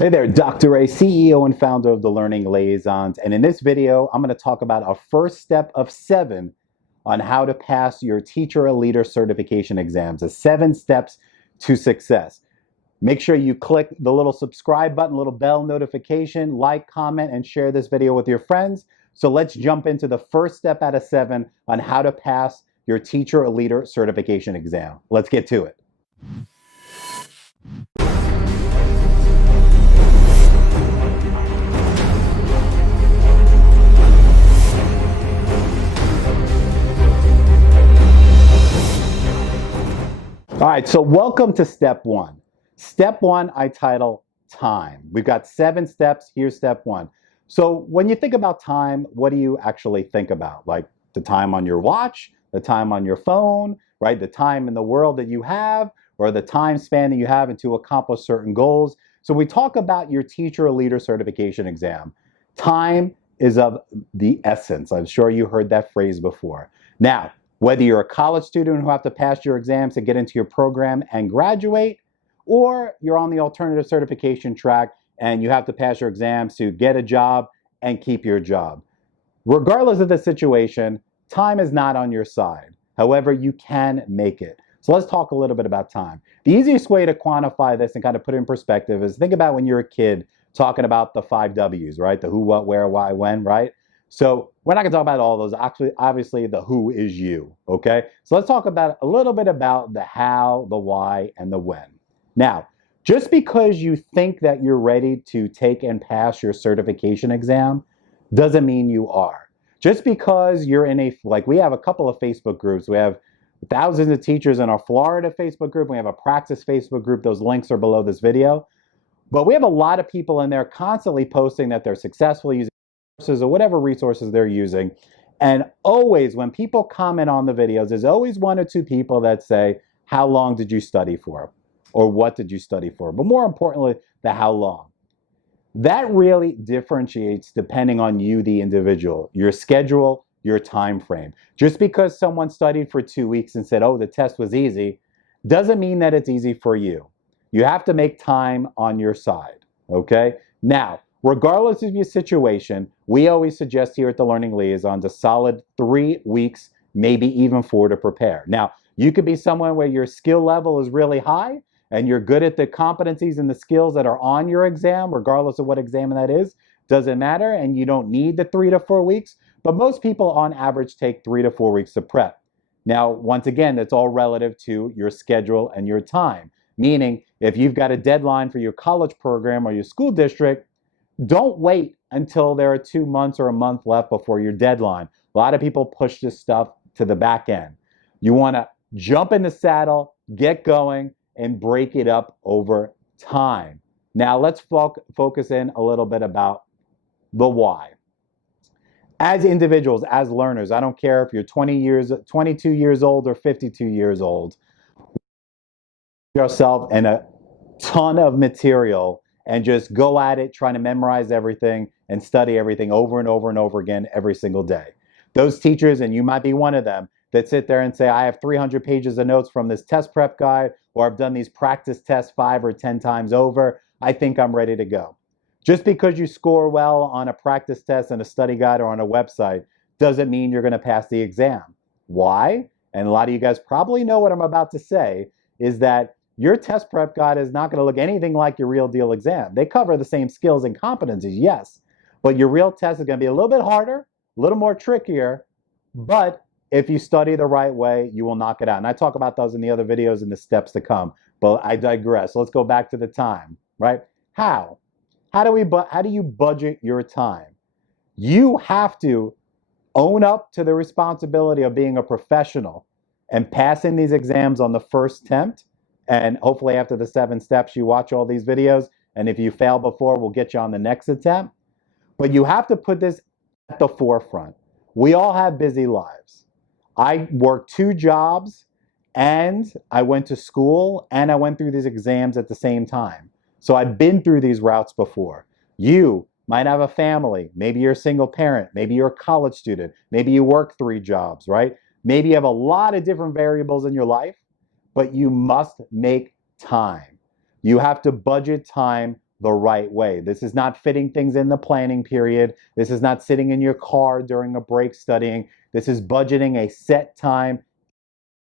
Hey there, Dr. A, CEO and founder of the Learning Liaisons. And in this video, I'm going to talk about our first step of 7 on how to pass your teacher or leader certification exams. The 7 steps to success. Make sure you click the little subscribe button, little bell notification, like, comment, and share this video with your friends. So let's jump into the first step out of 7 on how to pass your teacher or leader certification exam. Let's get to it. All right, so welcome to step 1. Step 1, I title time. We've got 7 steps. Here's step 1. So when you think about time, what do you actually think about? Like the time on your watch, the time on your phone, right? The time in the world that you have, or the time span that you have to accomplish certain goals. So we talk about your teacher or leader certification exam. Time is of the essence. I'm sure you heard that phrase before. Now, whether you're a college student who have to pass your exams to get into your program and graduate, or you're on the alternative certification track and you have to pass your exams to get a job and keep your job. Regardless of the situation, time is not on your side. However, you can make it. So let's talk a little bit about time. The easiest way to quantify this and kind of put it in perspective is think about when you're a kid talking about the 5 W's, right? The who, what, where, why, when, right? So we're not going to talk about all those. Actually, obviously, the who is you, okay? So let's talk about a little bit about the how, the why, and the when. Now, just because you think that you're ready to take and pass your certification exam doesn't mean you are. Just because you're in like we have a couple of Facebook groups. We have thousands of teachers in our Florida Facebook group. We have a practice Facebook group. Those links are below this video. But we have a lot of people in there constantly posting that they're successful using or whatever resources they're using. And always when people comment on the videos, there's always 1 or 2 people that say, how long did you study for? Or what did you study for? But more importantly, the how long. That really differentiates depending on you, the individual, your schedule, your time frame. Just because someone studied for 2 weeks and said, oh, the test was easy, doesn't mean that it's easy for you. You have to make time on your side, okay? Now, regardless of your situation, we always suggest here at the Learning Liaisons a solid 3 weeks, maybe even 4 to prepare. Now, you could be someone where your skill level is really high and you're good at the competencies and the skills that are on your exam, regardless of what exam that is, doesn't matter, and you don't need the 3 to 4 weeks, but most people on average take 3 to 4 weeks to prep. Now, once again, that's all relative to your schedule and your time, meaning if you've got a deadline for your college program or your school district, don't wait until there are 2 months or a month left before your deadline. A lot of people push this stuff to the back end. You want to jump in the saddle, get going, and break it up over time. Now let's focus in a little bit about the why. As individuals, as learners, I don't care if you're 22 years old or 52 years old, yourself in a ton of material and just go at it trying to memorize everything and study everything over and over and over again every single day. Those teachers, and you might be one of them, that sit there and say, I have 300 pages of notes from this test prep guide, or I've done these practice tests 5 or 10 times over. I think I'm ready to go. Just because you score well on a practice test and a study guide or on a website doesn't mean you're going to pass the exam. Why? And a lot of you guys probably know what I'm about to say, is that your test prep guide is not going to look anything like your real deal exam. They cover the same skills and competencies, yes, but your real test is going to be a little bit harder, a little more trickier, but if you study the right way, you will knock it out. And I talk about those in the other videos and the steps to come, but I digress. So let's go back to the time, right? How? How do you budget your time? You have to own up to the responsibility of being a professional and passing these exams on the first attempt. And hopefully after the 7 steps, you watch all these videos. And if you fail before, we'll get you on the next attempt. But you have to put this at the forefront. We all have busy lives. I worked 2 jobs and I went to school and I went through these exams at the same time. So I've been through these routes before. You might have a family. Maybe you're a single parent. Maybe you're a college student. Maybe you work 3 jobs, right? Maybe you have a lot of different variables in your life, but you must make time. You have to budget time the right way. This is not fitting things in the planning period. This is not sitting in your car during a break studying. This is budgeting a set time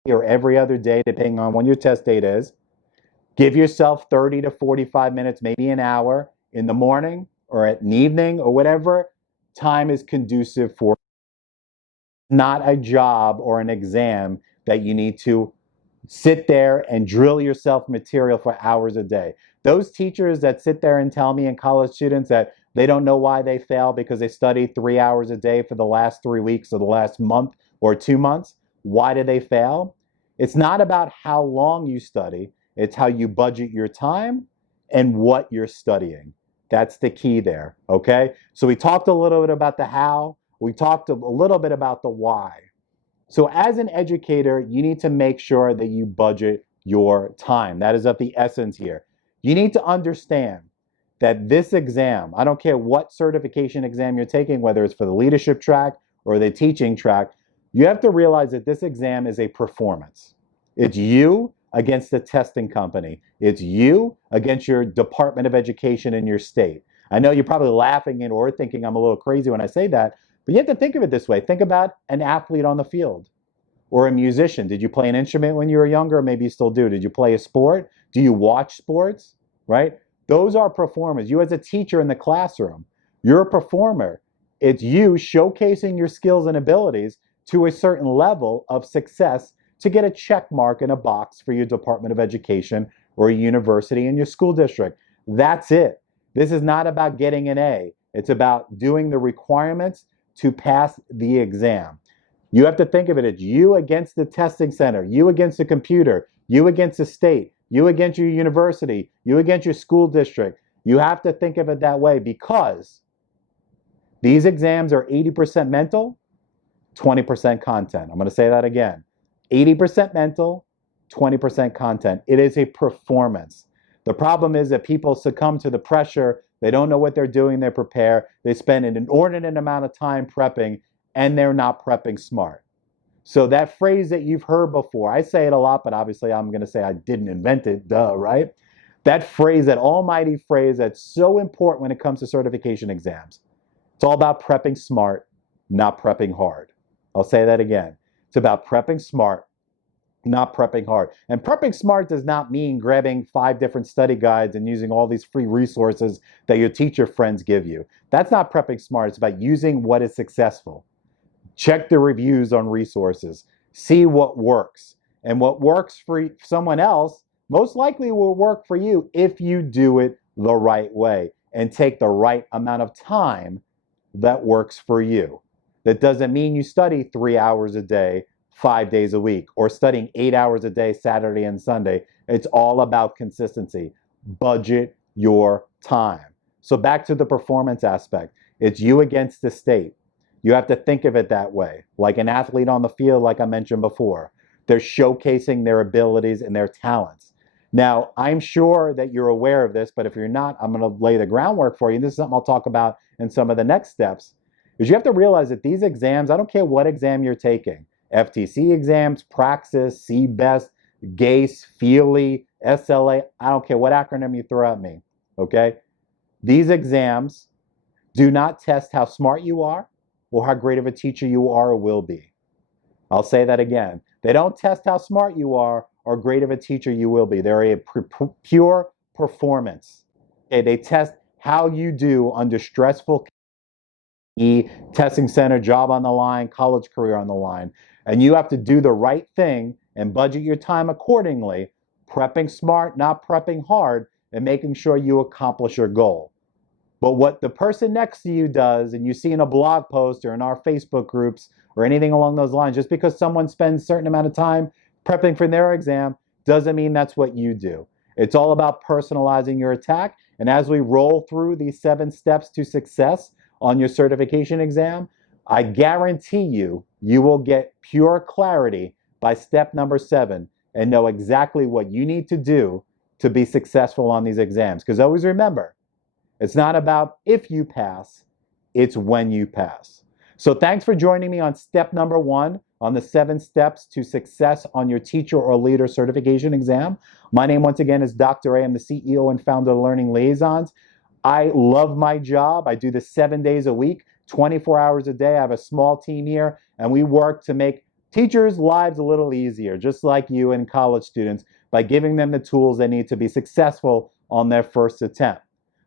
or every other day, depending on when your test date is. Give yourself 30 to 45 minutes, maybe an hour in the morning or at an evening or whatever time is conducive for. Not a job or an exam that you need to sit there and drill yourself material for hours a day. Those teachers that sit there and tell me, and college students, that they don't know why they fail because they studied 3 hours a day for the last 3 weeks or the last month or 2 months. Why do they fail? It's not about how long you study, it's how you budget your time and what you're studying. That's the key there, okay? So we talked a little bit about the how, we talked a little bit about the why. So as an educator, you need to make sure that you budget your time. That is of the essence here. You need to understand that this exam, I don't care what certification exam you're taking, whether it's for the leadership track or the teaching track, you have to realize that this exam is a performance. It's you against the testing company. It's you against your Department of Education in your state. I know you're probably laughing or thinking I'm a little crazy when I say that, but you have to think of it this way. Think about an athlete on the field or a musician. Did you play an instrument when you were younger? Or maybe you still do. Did you play a sport? Do you watch sports? Right? Those are performers. You as a teacher in the classroom, you're a performer. It's you showcasing your skills and abilities to a certain level of success to get a check mark in a box for your Department of Education or a university in your school district. That's it. This is not about getting an A. It's about doing the requirements to pass the exam. You have to think of it as you against the testing center, you against the computer, you against the state, you against your university, you against your school district. You have to think of it that way because these exams are 80% mental, 20% content. I'm going to say that again. 80% mental, 20% content. It is a performance. The problem is that people succumb to the pressure. They don't know what they're doing. They prepare. They spend an inordinate amount of time prepping, and they're not prepping smart. So that phrase that you've heard before, I say it a lot, but obviously I'm going to say I didn't invent it, duh, right? That phrase, that almighty phrase that's so important when it comes to certification exams. It's all about prepping smart, not prepping hard. I'll say that again. It's about prepping smart, not prepping hard. And prepping smart does not mean grabbing 5 different study guides and using all these free resources that your teacher friends give you. That's not prepping smart. It's about using what is successful. Check the reviews on resources. See what works. And what works for someone else most likely will work for you if you do it the right way and take the right amount of time that works for you. That doesn't mean you study 3 hours a day, 5 days a week, or studying 8 hours a day, Saturday and Sunday. It's all about consistency. Budget your time. So back to the performance aspect. It's you against the state. You have to think of it that way. Like an athlete on the field, like I mentioned before. They're showcasing their abilities and their talents. Now, I'm sure that you're aware of this, but if you're not, I'm going to lay the groundwork for you. This is something I'll talk about in some of the next steps. Is you have to realize that these exams, I don't care what exam you're taking, FTC exams, Praxis, CBEST, GACE, FEELY, SLA, I don't care what acronym you throw at me, okay? These exams do not test how smart you are or how great of a teacher you are or will be. I'll say that again. They don't test how smart you are or great of a teacher you will be. They're a pure performance. Okay, they test how you do under stressful testing center, job on the line, college career on the line. And you have to do the right thing and budget your time accordingly, prepping smart, not prepping hard, and making sure you accomplish your goal. But what the person next to you does, and you see in a blog post or in our Facebook groups or anything along those lines, just because someone spends a certain amount of time prepping for their exam doesn't mean that's what you do. It's all about personalizing your attack. And as we roll through these 7 steps to success on your certification exam, I guarantee you, you will get pure clarity by step number 7 and know exactly what you need to do to be successful on these exams. Because always remember, it's not about if you pass, it's when you pass. So thanks for joining me on step number 1 on the 7 steps to success on your teacher or leader certification exam. My name once again is Dr. A. I'm the CEO and founder of Learning Liaisons. I love my job. I do this 7 days a week, 24 hours a day. I have a small team here, and we work to make teachers' lives a little easier, just like you and college students, by giving them the tools they need to be successful on their first attempt.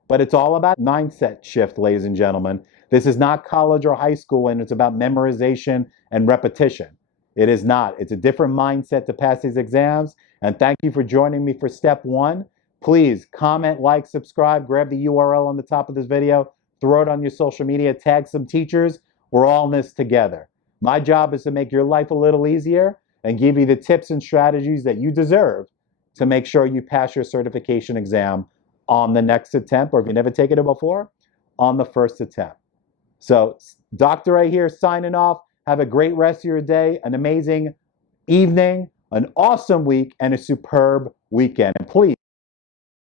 But it's all about mindset shift, ladies and gentlemen. This is not college or high school, and it's about memorization and repetition. It is not. It's a different mindset to pass these exams. And thank you for joining me for step one. Please comment, like, subscribe, grab the URL on the top of this video, throw it on your social media, tag some teachers. We're all in this together. My job is to make your life a little easier and give you the tips and strategies that you deserve to make sure you pass your certification exam on the next attempt, or if you never taken it before, on the first attempt. So, Dr. A here signing off. Have a great rest of your day, an amazing evening, an awesome week, and a superb weekend. And please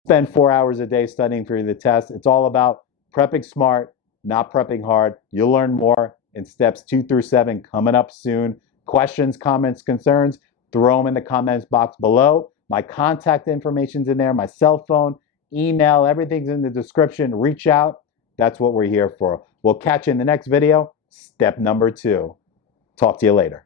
spend 4 hours a day studying for the test. It's all about prepping smart, not prepping hard. You'll learn more in steps 2 through 7 coming up soon. Questions, comments, concerns, throw them in the comments box below. My contact information's in there, my cell phone, email, everything's in the description. Reach out. That's what we're here for. We'll catch you in the next video, step number 2. Talk to you later.